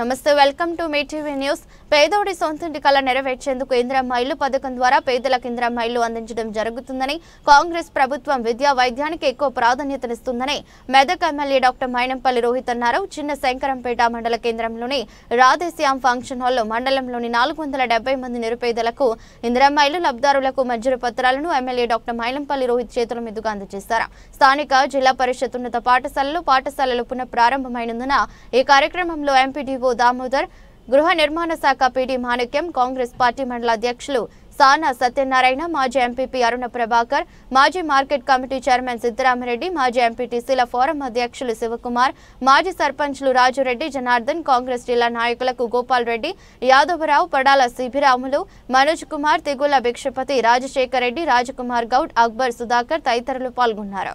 నమస్తే welcome to మీ TV news. పేదోడి సొంతింటి కల నెరవేర్చేందుకు ఇందిరమ్మ ఇల్లు పథకం ద్వారా పేదలకు ఇందిరమ్మ ఇల్లు అందించడం జరుగుతుందని, కాంగ్రెస్ ప్రభుత్వం విద్యా వైద్యానికి ఎక్కువ ప్రాధాన్యతనిస్తుందని మెదక్ ఎమ్మెల్యే డాక్టర్ మైనంపల్లి రోహిత్ అన్నారు. చిన్న శంకరంపేట మండల కేంద్రంలోని రాధేశ్యాం ఫంక్షన్ హాల్లో మండలంలోని 470 మంది నిరుపేదలకు ఇందిరమ్మ ఇల్లు లబ్ధిదారులకు మంజూరు పత్రాలను ఎమ్మెల్యే డాక్టర్ మైనంపల్లి రోహిత్ చేతుల మీదుగా అందజేశారు. స్థానిక జిల్లా పరిషత్ ఉన్నత పాఠశాలలు పునః ప్రారంభమైనందున ఈ కార్యక్రమంలో ఎంపీడీ దామోదర్, గృహ నిర్మాణ శాఖ పీడీ మాణిక్యం, కాంగ్రెస్ పార్టీ మండల అధ్యక్షులు సానా సత్యనారాయణ, మాజీ ఎంపీపీ అరుణ ప్రభాకర్, మాజీ మార్కెట్ కమిటీ చైర్మన్ సిద్ధరామరెడ్డి, మాజీ ఎంపీటీసీల ఫోరం అధ్యక్షులు శివకుమార్, మాజీ సర్పంచ్లు రాజురెడ్డి, జనార్దన్, కాంగ్రెస్ జిల్లా నాయకులకు గోపాల్ రెడ్డి, యాదవరావు, పడాల శిబిరాములు, మనోజ్ కుమార్, తిగుల భిక్షపతి, రాజశేఖర్ రెడ్డి, రాజకుమార్ గౌడ్, అక్బర్, సుధాకర్ తదితరులు పాల్గొన్నారు.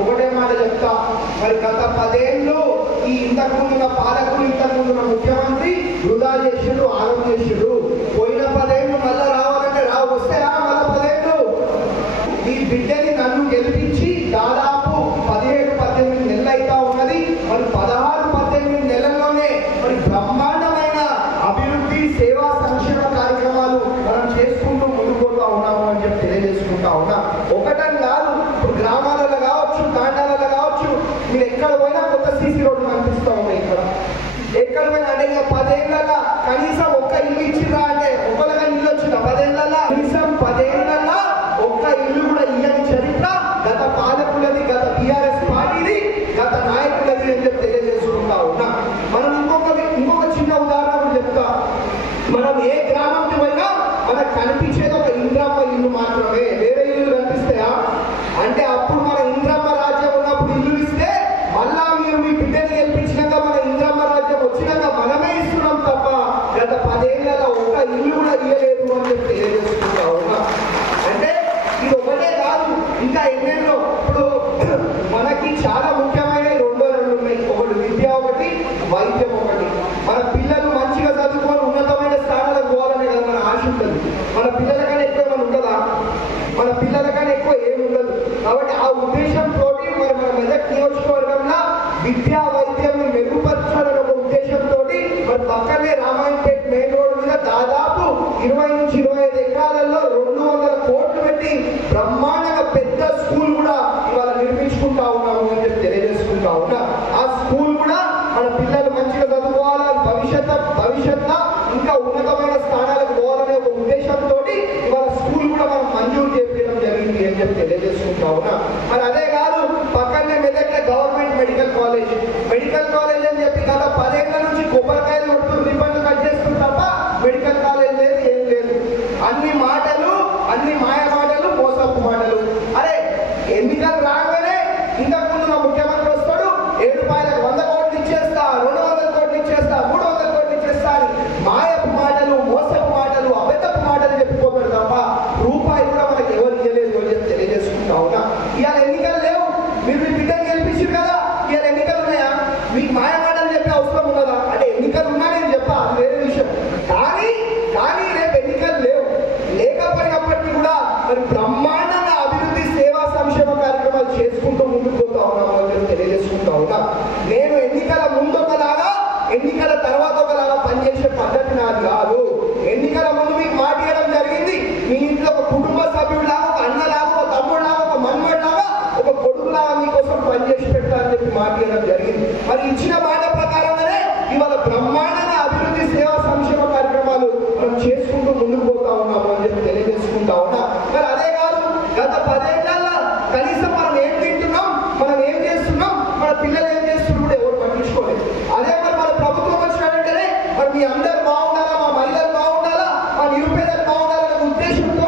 ఒకటే మాట చెప్తా, మరి గత 10 ఏళ్ళు ఈ ఇంతకుముందున్న పాలకులు, ఇంతకుముందున్న ముఖ్యమంత్రి వృధా చేసాడు, ఆరోగ్యం చేసాడు. పోయిన 10 ఏళ్ళు మళ్ళా రావాలంటే వస్తాయా? మళ్ళా 10 ఏళ్ళు ఈ బిడ్డని నన్ను గెలిపించి దాదాపు 17-18 నెలలు అయితా ఉన్నది. మరి 16-18 నెలల్లోనే మరి బ్రహ్మాండమైన అభివృద్ధి, సేవా, సంక్షేమ కార్యక్రమాలు మనం చేసుకుంటూ ముందుకుపోతా ఉన్నాము అని చెప్పి తెలియజేసుకుంటా ఉన్నా. ఒకటని కాదు, ఇప్పుడు గ్రామాలలో కావచ్చు, తాండాలలో కావచ్చు, మీరు ఎక్కడ పోయినా కొత్త సీసీ రోడ్లు కనిపిస్తూ ఉన్నాయి. ఎక్కడ పోయినా అంటే 10 ఏళ్ళ కనీసం ఒక్క ఇల్లు ఇచ్చిరా అంటే ఒకళ్ళగా ఇల్లు వచ్చిందా? 10 ఏళ్ళ కనీసం 10 ఏళ్ళ ఒక్క ఇల్లు కూడా ఇయ్యని చరిత్ర గత పాలకులది, గత టీఆర్ఎస్ పార్టీది, గత నాయకులది అని చెప్పి తెలియజేసుకుంటా ఉన్నా. మనం ఇంకొక చిన్న ఉదాహరణ చెప్తా. మనం ఏ గ్రామంకి పోయినా మనకు కనిపించేది ఒక ఇంద్రమ్మ ఇల్లు మాత్రమే. వేరే ఇల్లు కనిపిస్తాయా అంటే అప్పుడు మన ఇంద్రమ్మ రాజ్యం ఉన్నప్పుడు ఇల్లు ఇస్తే మళ్ళా మీరు మీ బిడ్డని గెలిపించినాక మన ఇంద్రమ్మ రాజ్యం వచ్చినాక మనమే ఇస్తున్నాం తప్ప గత 10 ఏళ్ళలో ఒక్క ఇల్లు కూడా ఇయ్యలేదు అని చెప్పి తెలియజేసుకుంటా ఉన్నా. అంటే ఇది ఒకటే కాదు, ఇంకా ఎన్నెన్నో. ఇప్పుడు మనకి చాలా ముఖ్యమైన 2 ఉన్నాయి. ఒకటి విద్య, ఒకటి వైద్యం, ఒకటి. మన పిల్లలు మంచిగా చదువుకొని ఉన్నతమైన స్థానాలకు పోవాలని కదా మన ఆశ ఉంటుంది. మన పిల్లల కన్నా ఎక్కువ ఏమైనా ఉంటుందా? మన పిల్లల కన్నా ఎక్కువ ఏమి ఉండదు. కాబట్టి ఆ ఉద్దేశంతో మన మెదక్ నియోజకవర్గంలో విద్యా వైద్యం మెరుగుపరచాలనే ఒక ఉద్దేశంతో మరి పక్కనే రామాయణపేట మెయిన్ రోడ్ మీద దాదాపు 20-25 ఎకరాలలో 200 కోట్లు పెట్టి బ్రహ్మాండంగా పెద్ద స్కూల్ కూడా ఇవాళ నిర్మించుకుంటా ఉన్నాము అని చెప్పి తెలియజేసుకుంటా ఉన్నా. ఆ స్కూల్ కూడా మన పిల్లలు మంచిగా చదువుకోవాలని, భవిష్యత్తులో ఇంకా ఉన్నతమైన స్థానాలకు పోవాలనే ఒక ఉద్దేశంతో ఇవాళ స్కూల్ కూడా మనం మంజూరు చేయించడం జరిగింది అని చెప్పి తెలియజేసుకుంటా ఉన్నా. మరి అదే కాదు, పక్కనే మెదక్లో గవర్నమెంట్ మెడికల్ కాలేజ్ అని చెప్పి గత 10 ఏళ్ల నుంచి కొబ్బరికాయలు కొడుతూ రిబ్బన్లు కట్ చేస్తుంది తప్ప మెడికల్ కాలేజ్ లేదు, ఏం లేదు. అన్ని మాటలు, అన్ని మాయ మాటలు, మోసపు మాటలు. అరే ఎన్నికలు రాగానే ఇంతకు ముందు మా ముఖ్యమంత్రి వస్తాడు, 7 రూపాయలకు 100 కోట్లు ఇచ్చేస్తా, 200 కోట్లు ఇచ్చేస్తా, 300 కోట్లు ఇచ్చేస్తా అని మాయపు మాటలు, మోసపు మాటలు, అబద్ధపు మాటలు చెప్పుకోబడి తప్ప రూపాయి కూడా మనకి ఎవరు ఇవ్వలేదు అని చెప్పి తెలియజేసుకుంటా ఉన్నా. ఇవాళ ఎన్నికలు లేవు, మీరు మీ బిడ్డను గెలిపించారు కదా, ఇవాళ ఎన్నికలు ఉన్నాయా? మీకు మాయ మాటలు చెప్పే అవసరం ఉన్నదా? అంటే ఎన్నికలు ఉన్నాయని చెప్పా, అది వేరే విషయం. కానీ రేపు ఎన్నికలు లేకపోయినప్పటికీ కూడా మరి బ్రహ్మాండంగా అభివృద్ధి, సేవా, సంక్షేమ కార్యక్రమాలు చేసుకుంటూ ముందుకు పోతా ఉన్నాము అని చెప్పి తెలియజేసుకుంటా ఉన్నా. నేను ఎన్నికల ముందు ఒకలాగా, ఎన్నికల తర్వాత ఒకలాగా పనిచేసే పద్ధతి నాది కాదు. ఎన్నికల ముందు మీకు మాట ఇవ్వడం జరిగింది, మీ ఇంట్లో ఒక కుటుంబ సభ్యుడిలాగా, ఒక అన్నలాగా, ఒక తమ్ముడిలాగా, ఒక మన్మడిలాగా, ఒక కొడుకులాగా మీకోసం పనిచేసి పెడతారని చెప్పి మాట ఇవ్వడం జరిగింది. మరి ఇచ్చిన మాట ప్రకారంగానే ఇవాళ బ్రహ్మాండంగా అభివృద్ధి, సేవా, సంక్షేమ కార్యక్రమాలు మనం చేసుకుంటూ ముందుకు పోతా ఉన్నాము అని చెప్పి తెలియజేసుకుంటా ఉన్నా. మరి అదే కాదు, గత 10 ఏళ్ళ కనీసం మనం ఏం తింటున్నాం, మనం ఏం చేస్తున్నాం, మన పిల్లలు ఏం చేస్తున్నారు కూడా ఎవరు పట్టించుకోలేదు. అదే మరి మన ప్రభుత్వం వచ్చినారంటేనే మరి మీ అందరు బాగుండాలా, మా మహిళలు బాగుండాలా, మా నిరుపేదలు బాగుండాలనే ఉద్దేశంతో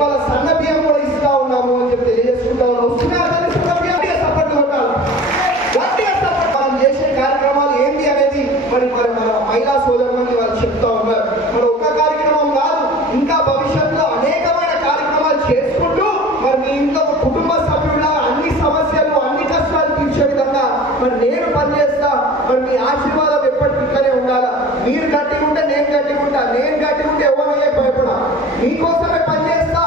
వాళ్ళ సన్న బియ్యం కూడా ఇస్తా ఉన్నాము అని చెప్పి తెలియజేసుకుంటా ఉన్నాం. గట్టిగా సపోర్ట్ కొట్టాలి, గట్టిగా సపోర్ట్. మనం చేసే కార్యక్రమాలు ఏంటి అనేది మరి మన మహిళా సోదరులకి వాళ్ళు చెప్తా ఉన్నారు. మరి ఒక్క కార్యక్రమం కాదు, ఇంకా భవిష్యత్తులో అనేకమైన కార్యక్రమాలు చేసుకుంటూ మరి మీ ఇంట్లో కుటుంబ సభ్యుల అన్ని సమస్యలు అన్ని కష్టాలు తీర్చే విధంగా మరి నేను పనిచేస్తా. మరి మీ ఆశీర్వాదం ఎప్పటికీ ఇట్లనే ఉండాలా. మీరు గట్టిగా ఉంటే నేను గట్టిగా ఉంటా, నేను గట్టిగా ఉంటే ఎవరైనా భయపడా. మీకోసమే పనిచేస్తా,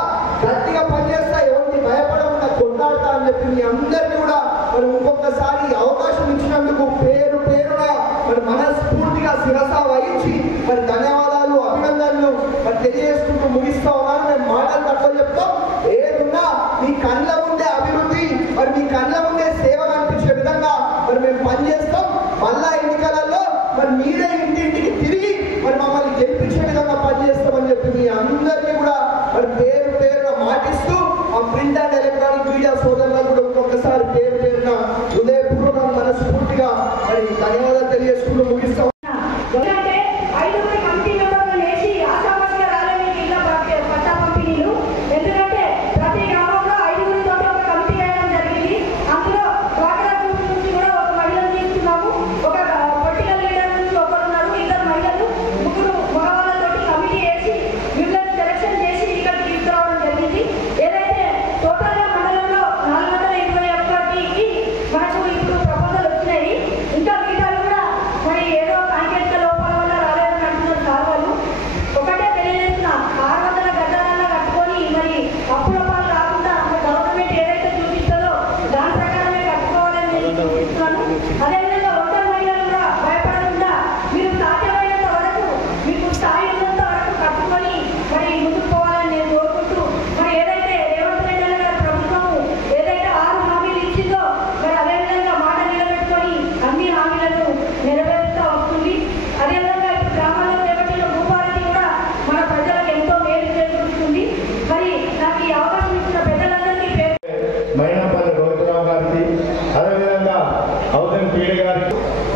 గట్టిగా పనిచేస్తా, ఎవరికి భయపడకుండా కొట్లాడతా అని చెప్పి మీ అందరినీ కూడా మరి ఇంకొకసారి అవకాశం ఇచ్చినందుకు పేరు పేరున మరి మనస్ఫూర్తిగా శిరస వహించి మరి ధన్యవాదాలు, అభినందనలు మరి తెలియజేసుకుంటూ ముగిస్తా ఉన్నాను. మేము మాటలు తక్కువ చెప్తాం, ఏదున్నా మీ కళ్ళ ముందే అభివృద్ధి, మరి మీ కళ్ళ ముందే సేవ కనిపించే విధంగా మరి మేము పనిచేస్తాం. మళ్ళా ఎన్నికలలో మరి మీరే ఇంటింటికి తిరిగి మరి మమ్మల్ని గెలిపించే విధంగా పనిచేస్తామని చెప్పి మీ అందరినీ కూడా మరి పేరు పేరున మాటిస్తూ ఆ ప్రింట్ అండ్ ఎలక్ట్రానిక్ మీడియా సోదరులకు కూడా ఒక్కొక్కసారి పేరు పేరున హృదయపూర్వక మనస్ఫూర్తిగా మరి ధన్యవాదాలు తెలియజేసుకుంటూ ముగిస్తాం.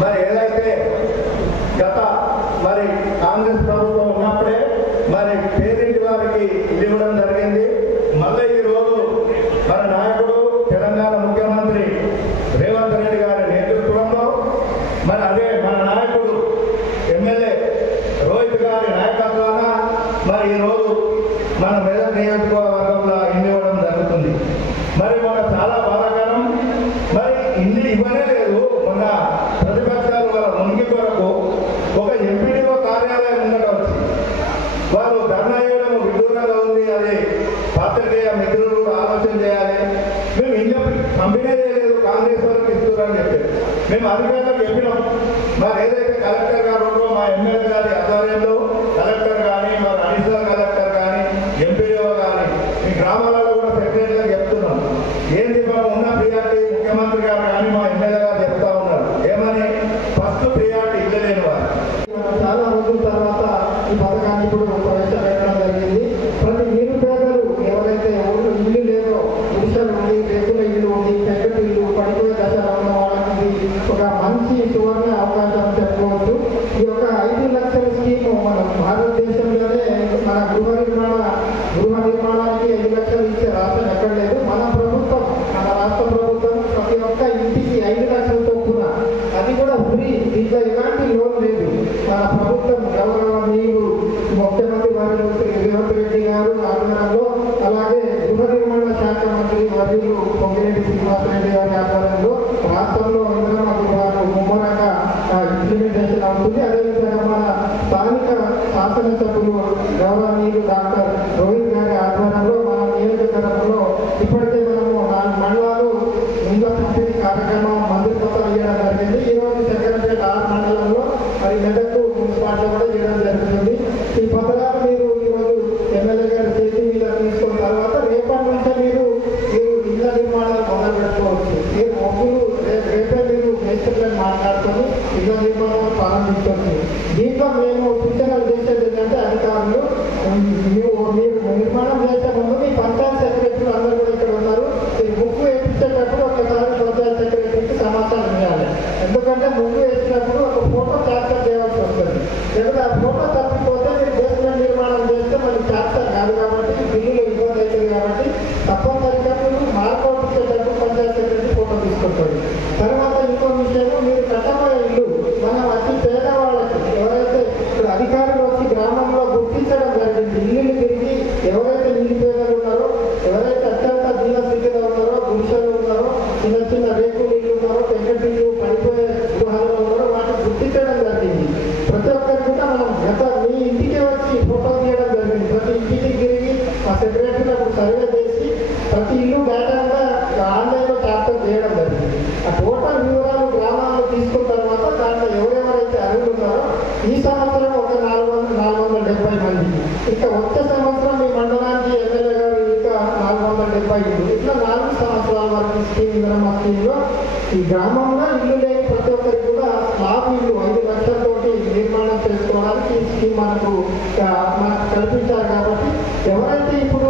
మరి ఏదైతే గత మరి కాంగ్రెస్ ప్రభుత్వం ఉన్నప్పుడే మరి పేదింటి వారికి ఇల్లు ఇవ్వడం జరిగింది. మళ్ళీ ఈ రోజు మన నాయకుడు తెలంగాణ ముఖ్యమంత్రి రేవంత్ రెడ్డి గారి నేతృత్వంలో మరి అదే మన నాయకుడు ఎమ్మెల్యే రోహిత్ గారి నాయకత్వాన మరి ఈరోజు మన మెదక్ నియోజకవర్గంలో ఇల్లు ఇవ్వడం జరుగుతుంది. మరి మనకు చాలా బాధాకరం, మరి ఇల్లు ఇవ్వనే లేదు. మొన్న ప్రతిపక్షాలు వాళ్ళ మునిగి కొరకు ఒక ఎంపీడీఓ కార్యాలయం ఉండడం వాళ్ళు ధర్నా చేయడం విదూరంగా ఉంది. అది పాత్రికేయ మిత్రులు కూడా ఆలోచన చేయాలి. మేము ఇల్లు పంపిణీ చేయలేదు, కాంగ్రెస్ వాళ్ళకి ఇస్తున్నారని చెప్పి మేము అధికారులకు చెప్పినాం. మరి ఏదైతే కలెక్టర్ గారు మా ఎమ్మెల్యే గారి ఆధ్వర్యంలో కలెక్టర్ కానీ మరి అడిషనల్ కలెక్టర్ కానీ ఎంపీడీఓ కానీ మీ గ్రామాలలో కూడా సెక్రటరీగా చెప్తున్నాం. ఏంటి మనం ఉన్న ప్రియారిటీ ముఖ్యమంత్రి గారు కానీ మా ఎమ్మెల్యే గారు చెప్తా ఉన్నారు ఏమని, ఫస్ట్ ప్రియారిటీ ఇవ్వలేని వారు. చాలా రోజుల తర్వాత ఈ పథకాన్ని ఇప్పుడు ప్రవేశపెట్టడం జరిగింది. ప్రతి నిరుపేదలు ఎవరైతే ఎవరు ఇల్లు లేదో, గుడిసెలు ఉండి రేకుల ఇల్లు ఉండి పెద్దటి ఇల్లు పడిపోయే దశలో ఉన్న వాళ్ళకి ఒక మంచి సువర్ణ అవకాశం చెప్పుకోవచ్చు. ఈ యొక్క 5 లక్షల స్కీమ్ మన భారతదేశంలోనే మన గృహ నిర్మాణానికి 5 లక్షలు ఇచ్చే రాష్ట్రం ఎక్కడ లేదు. మన ప్రభుత్వం, మన రాష్ట్ర ప్రభుత్వం ప్రతి ఒక్క ఇంటికి 5 లక్షల చొప్పున, అది కూడా ఫ్రీ, దీంట్లో ఎలాంటి లోన్ లేదు. మన ప్రభుత్వం గౌరవనీయులు ముఖ్యమంత్రి వారు రేవంత్ రెడ్డి గారు ఆధ్వర్యంలో, అలాగే గృహ నిర్మాణ శాఖ మంత్రి మరియు పొంగిరెడ్డి శ్రీనివాసరెడ్డి గారి ఆధ్వర్యంలో రాష్ట్రంలో ఇంద్రమ గృహాలు ముమ్మరంగా ఇంప్లిమెంటేషన్ అవుతుంది. అదేవిధంగా మన స్థానిక శాసనసభ్యులు గౌరవనీయులు డాక్టర్ రోహిత్ గారి ఆధ్వర్యంలో మన నియోజకవర్గంలో ఇప్పటికే మనము 4 మండలాలు ముందు పంపిణీ కార్యక్రమం మంత్రి పత్రాలు ఇవ్వడం జరిగింది. ఈరోజు సెక్రటరేట్ 6 మండలంలో మరి మెదక్ మున్సిపాలిటీ కూడా ఇవ్వడం జరుగుతుంది. ఈ పత్రాలు మీరు ఈరోజు ఎమ్మెల్యే గారి చేతి మీద తీసుకున్న తర్వాత రేపటి నుంచే మీరు ఇళ్ల నిర్మాణాలు మొదలు పెట్టుకోవచ్చు. మీరు మొగ్గులు రేపే మీరు మేస్త్రులను మాట్లాడుకొని ఇళ్ల నిర్మాణాలు ప్రారంభించవచ్చు. దీంట్లో మేము సూచనలు చేసేది ఏంటంటే అధికారులు మీరు నిర్మాణం చేసే ముందు మీ పంచాయత్ సెక్రటరీలు అందరూ కూడా ఇక్కడ ఇల్లు డేటా కూడా ఆన్లైన్లో క్యాప్చర్ చేయడం జరిగింది. ఆ టోటల్ వివరాలు గ్రామాల్లో తీసుకున్న తర్వాత దాంట్లో ఎవరెవరైతే అర్హులు ఉన్నారో ఈ సంవత్సరం ఒక 470 మంది, ఇంకా వచ్చే సంవత్సరం మీ మండలానికి ఎమ్మెల్యే గారు ఇంకా 470 ఇట్లా 4 సంవత్సరాల వరకు స్కీమ్ ఇందిరమ్మ స్కీమ్లో ఈ గ్రామంలో ఇల్లు లేని ప్రతి ఒక్కరికి కూడా స్లాబ్ ఇల్లు 5 లక్షలతోటి నిర్మాణం చేసుకోవడానికి ఈ స్కీమ్ మనకు కల్పించారు. కాబట్టి ఎవరైతే ఇప్పుడు